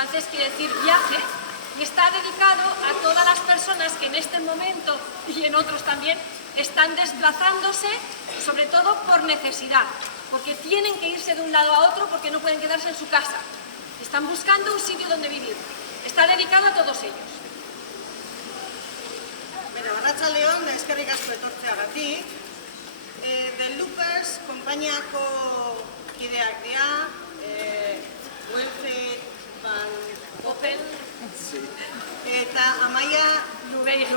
francés quiere decir viaje, y está dedicado a todas las personas que en este momento y en otros también están desplazándose, sobre todo por necesidad, porque tienen que irse de un lado a otro porque no pueden quedarse en su casa. Están buscando un sitio donde vivir. Está dedicado a todos ellos. Bueno, arratsaldeon, eskerrik asko etortzeagatik. The Loopers konpainiako kideak dira, Wilfried Van Open, eta Amaia Lubei.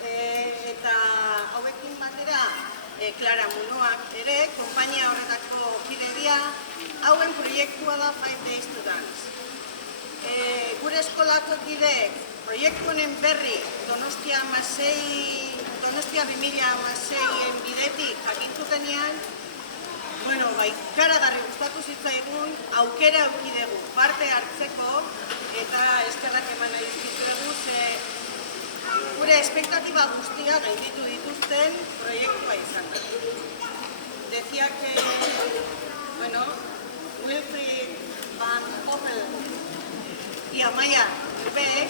Eta hauekin batera, Clara Munoak ere, konpainia horretako kide dira, hauen proiektua da 5 Days to Dance. Gure eskolako kideek proiektu honen berri Donostia 2006-en bidetik jakintutenean, ikaragarri gustatu zitzaigun, aukera eduki dugu parte hartzeko eta eskerrak eman nahi dizkizuegu, gure espektatiba guztia gainditu dituzten proiektua izan. Decía que, Wilfried Van Oppel y Amaia Lubei,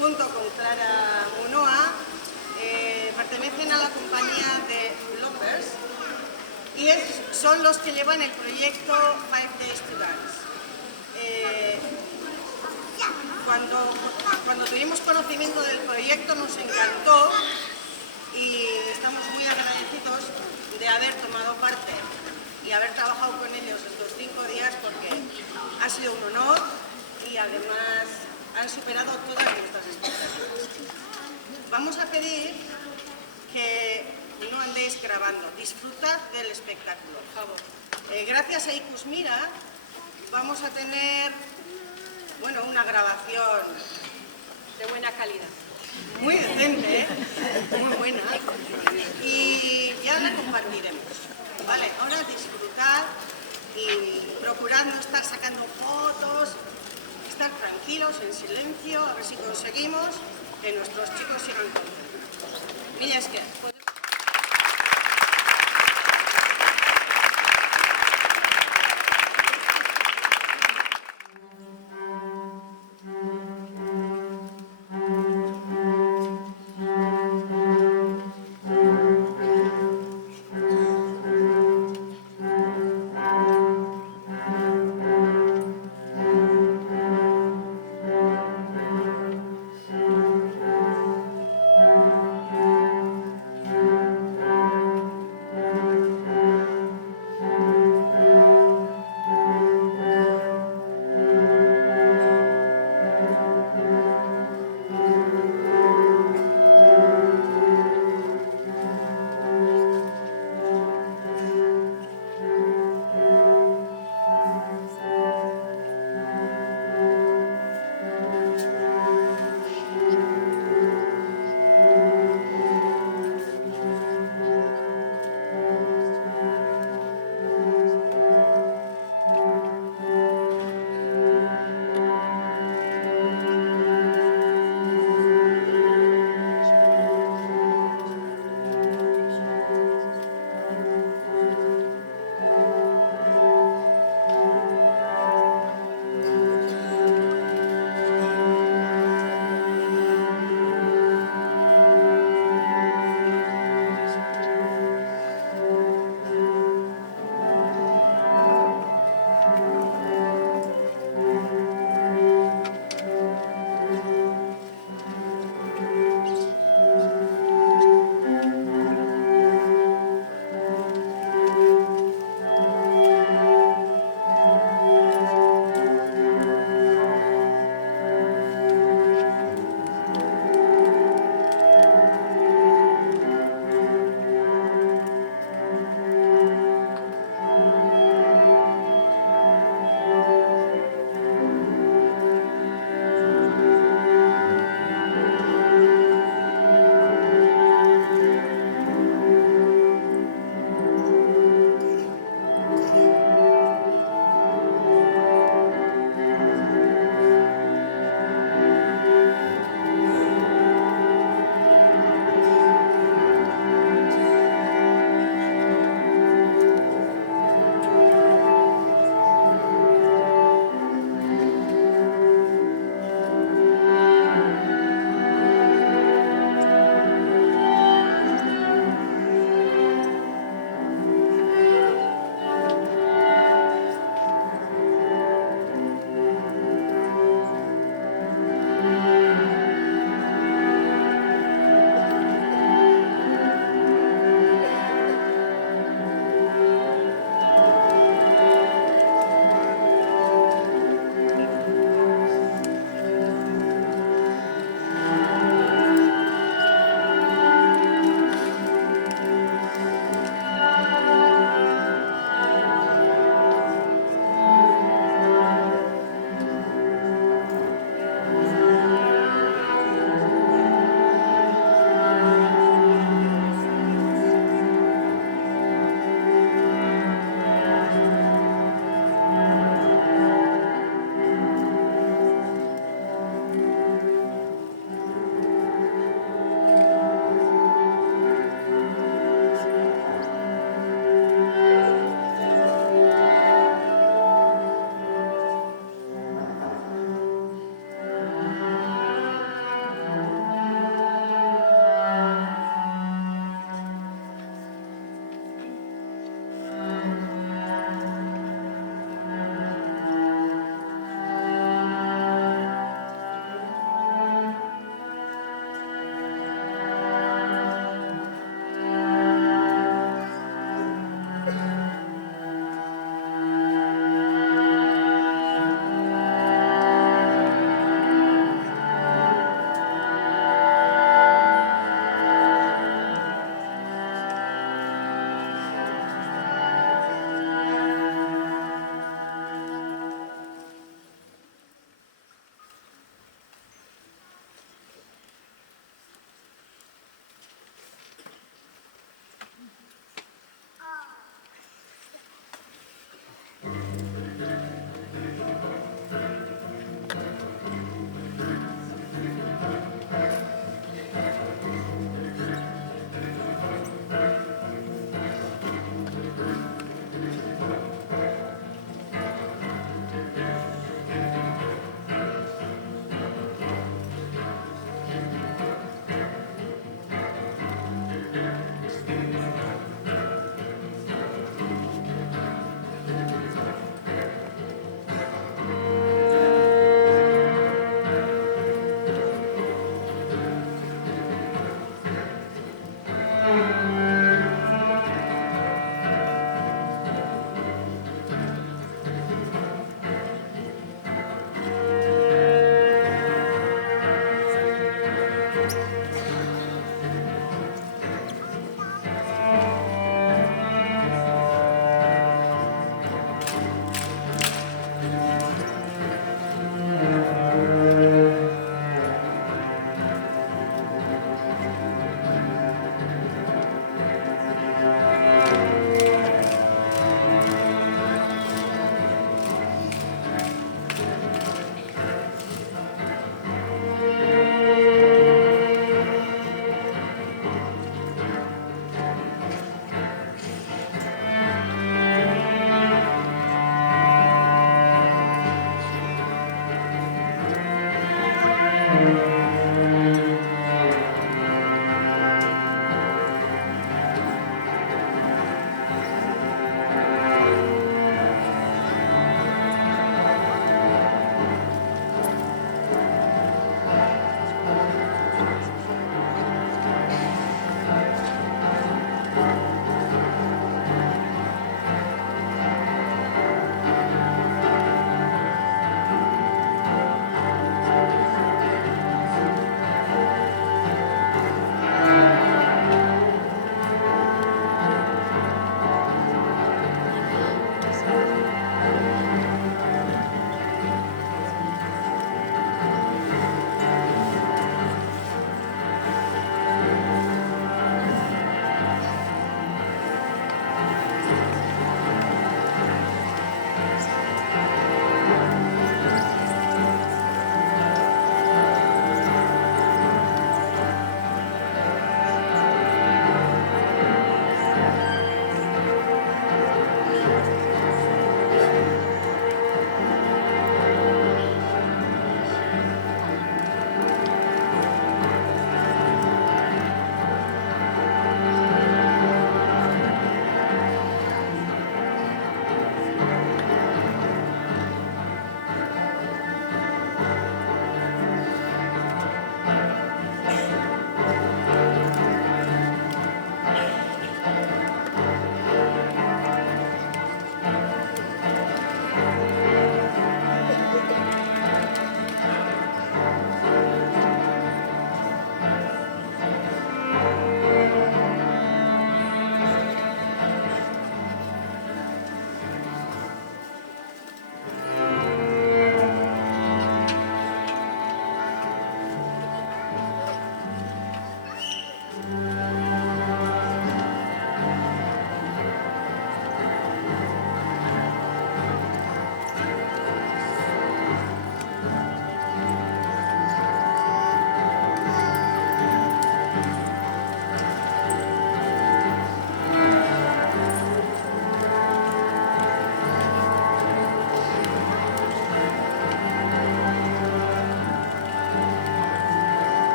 junto con Clara Munoa, pertenecen a la compañía de Loopers y son los que llevan el proyecto 5 Days to Dance. Cuando tuvimos conocimiento del proyecto nos encantó y estamos muy agradecidos de haber tomado parte y haber trabajado con ellos estos 5 días porque ha sido un honor y además han superado todas nuestras expectativas. Vamos a pedir que no andéis grabando, disfrutad del espectáculo, por favor. Gracias a Ikusmira vamos a tener una grabación De buena calidad. muy decente, muy buena, y ya la compartiremos. Vale, ahora disfrutad y procurad no estar sacando fotos, estar tranquilos, en silencio, a ver si conseguimos que nuestros chicos sigan contentos. Mira, es que...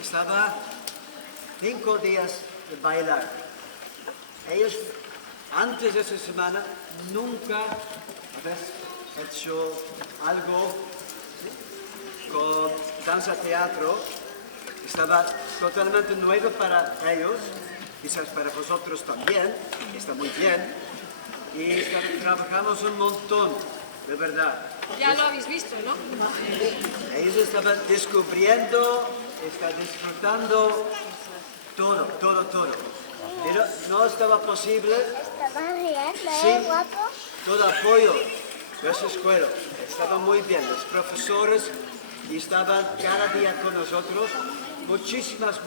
estaba 5 días de bailar. Ellos, antes de esa semana, nunca habían hecho algo con danza teatro. Estaba totalmente nuevo para ellos, quizás para vosotros también, está muy bien. Y trabajamos un montón, de verdad. Ya lo habéis visto, ¿no? Ellos estaban descubriendo, están disfrutando todo. Pero no estaba posible. Estaba bien, Sí, guapo. todo apoyo de su escuela. Estaba muy bien. Los profesores estaban cada día con nosotros. Muchísimas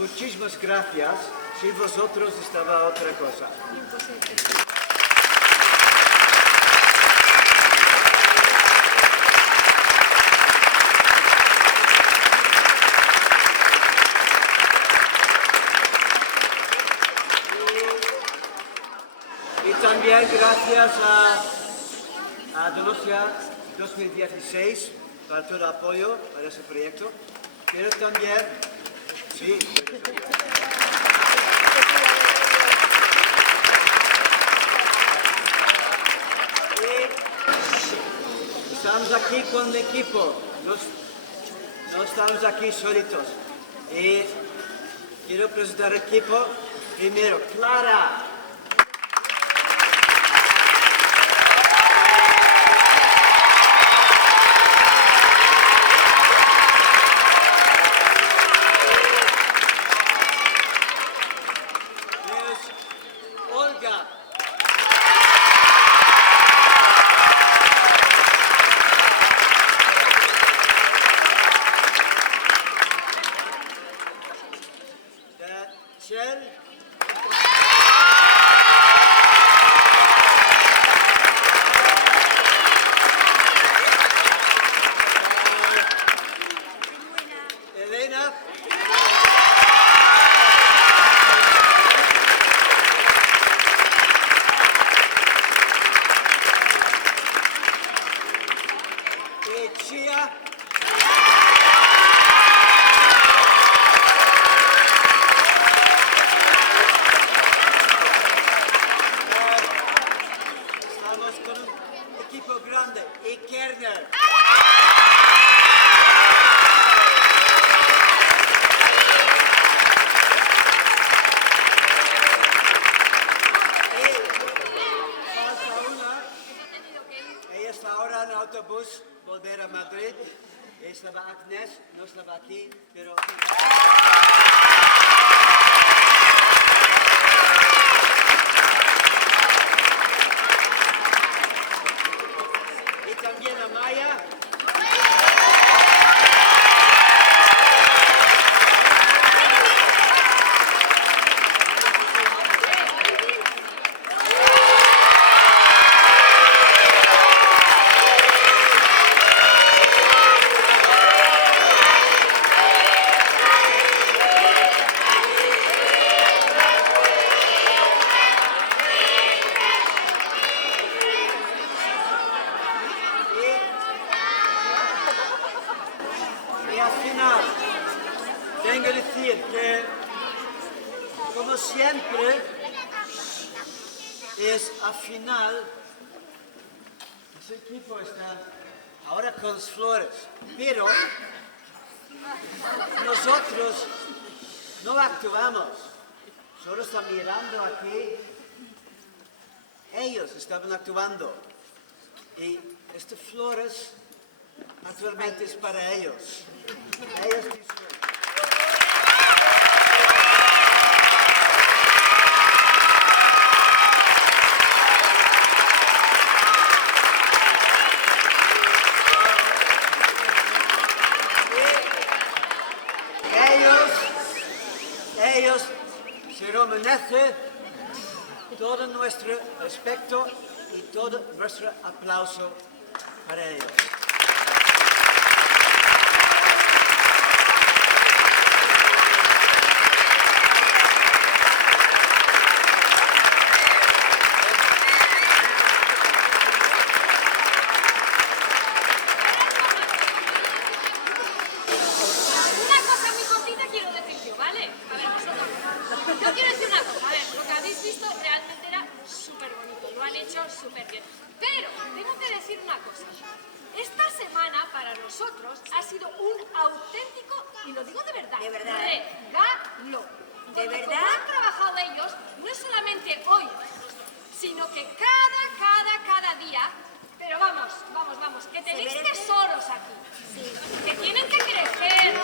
gracias. Sin vosotros estaba otra cosa. Y también gracias a Donostia 2016 para todo el apoyo para ese proyecto. Pero también, sí, y estamos aquí con un equipo, no estamos aquí solitos. Y quiero presentar el equipo. Primero, Clara. Olga. Shell. Elena. Chia. Estamos con un equipo grande. Y Kerner. Falta una. Ella está ahora en autobús, volver a Madrid. Estaba Agnes, no estaba aquí, pero... Y también Amaya. Y al final, tengo que decir que, como siempre, es al final, ese equipo está ahora con las flores, pero nosotros no actuamos, solo están mirando aquí, ellos estaban actuando y estas flores naturalmente es para ellos. Ellos disfrutan. Ellos se merece todo nuestro respeto y todo nuestro aplauso para ellos. Una cosa bien. Pero tengo que decir una cosa. Esta semana para nosotros ha sido un auténtico, y lo digo de verdad, regalo. ¿De verdad? Como han trabajado ellos, no es solamente hoy, sino que cada día, pero vamos, que tenéis tesoros aquí, que tienen que crecer,